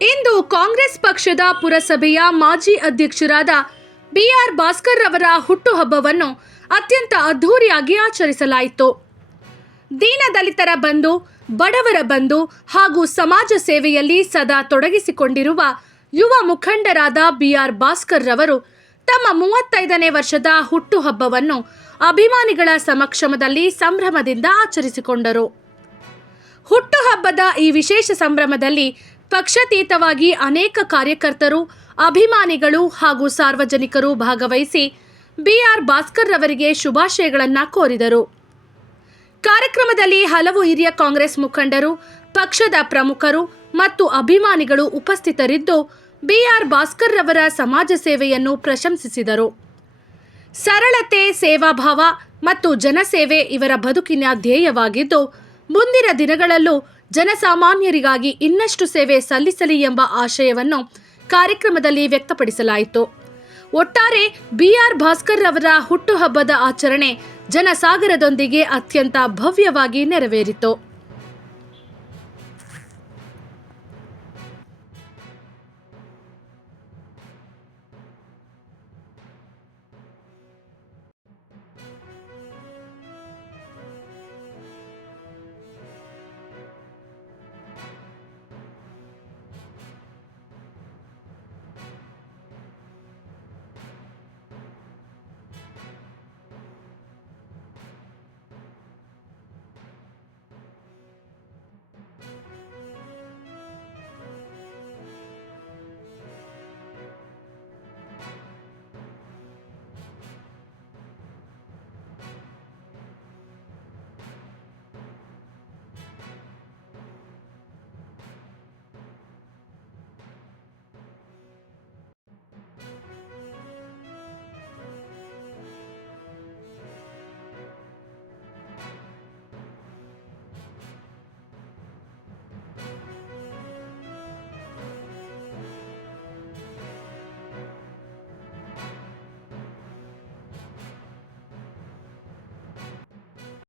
ಇಂದು ಕಾಂಗ್ರೆಸ್ ಪಕ್ಷದ ಪುರಸಭೆಯ ಮಾಜಿ ಅಧ್ಯಕ್ಷರಾದ ಬಿ.ಆರ್. ಭಾಸ್ಕರ್ ರವರ ಹುಟ್ಟುಹಬ್ಬವನ್ನು ಅತ್ಯಂತ ಅದ್ಧೂರಿಯಾಗಿ ಆಚರಿಸಲಾಯಿತು. ದೀನದಲಿತರ ಬಂಧು, ಬಡವರ ಬಂಧು ಹಾಗೂ ಸಮಾಜ ಸೇವೆಯಲ್ಲಿ ಸದಾ ತೊಡಗಿಸಿಕೊಂಡಿರುವ ಯುವ ಮುಖಂಡರಾದ ಬಿ.ಆರ್. ಭಾಸ್ಕರ್ ರವರು ತಮ್ಮ 35ನೇ ವರ್ಷದ ಹುಟ್ಟುಹಬ್ಬವನ್ನು ಅಭಿಮಾನಿಗಳ ಸಮಕ್ಷಮದಲ್ಲಿ ಸಂಭ್ರಮದಿಂದ ಆಚರಿಸಿಕೊಂಡರು. ಹುಟ್ಟುಹಬ್ಬದ ಈ ವಿಶೇಷ ಸಂಭ್ರಮದಲ್ಲಿ ಪಕ್ಷಾತೀತವಾಗಿ ಅನೇಕ ಕಾರ್ಯಕರ್ತರು, ಅಭಿಮಾನಿಗಳು ಹಾಗೂ ಸಾರ್ವಜನಿಕರು ಭಾಗವಹಿಸಿ ಬಿ.ಆರ್. ಭಾಸ್ಕರ್ ರವರಿಗೆ ಶುಭಾಶಯಗಳನ್ನು ಕೋರಿದರು. ಕಾರ್ಯಕ್ರಮದಲ್ಲಿ ಹಲವು ಹಿರಿಯ ಕಾಂಗ್ರೆಸ್ ಮುಖಂಡರು, ಪಕ್ಷದ ಪ್ರಮುಖರು ಮತ್ತು ಅಭಿಮಾನಿಗಳು ಉಪಸ್ಥಿತರಿದ್ದು ಬಿ.ಆರ್. ಭಾಸ್ಕರ್ ರವರ ಸಮಾಜ ಸೇವೆಯನ್ನು ಪ್ರಶಂಸಿಸಿದರು. ಸರಳತೆ, ಸೇವಾಭಾವ ಮತ್ತು ಜನಸೇವೆ ಇವರ ಬದುಕಿನ ಧ್ಯೇಯವಾಗಿದ್ದು, ಮುಂದಿನ ದಿನಗಳಲ್ಲೂ ಜನಸಾಮಾನ್ಯರಿಗಾಗಿ ಇನ್ನಷ್ಟು ಸೇವೆ ಸಲ್ಲಿಸಲಿ ಎಂಬ ಆಶಯವನ್ನು ಕಾರ್ಯಕ್ರಮದಲ್ಲಿ ವ್ಯಕ್ತಪಡಿಸಲಾಯಿತು. ಒಟ್ಟಾರೆ ಬಿ.ಆರ್. ಭಾಸ್ಕರ್ ರವರ ಹುಟ್ಟುಹಬ್ಬದ ಆಚರಣೆ ಜನಸಾಗರದೊಂದಿಗೆ ಅತ್ಯಂತ ಭವ್ಯವಾಗಿ ನೆರವೇರಿತು.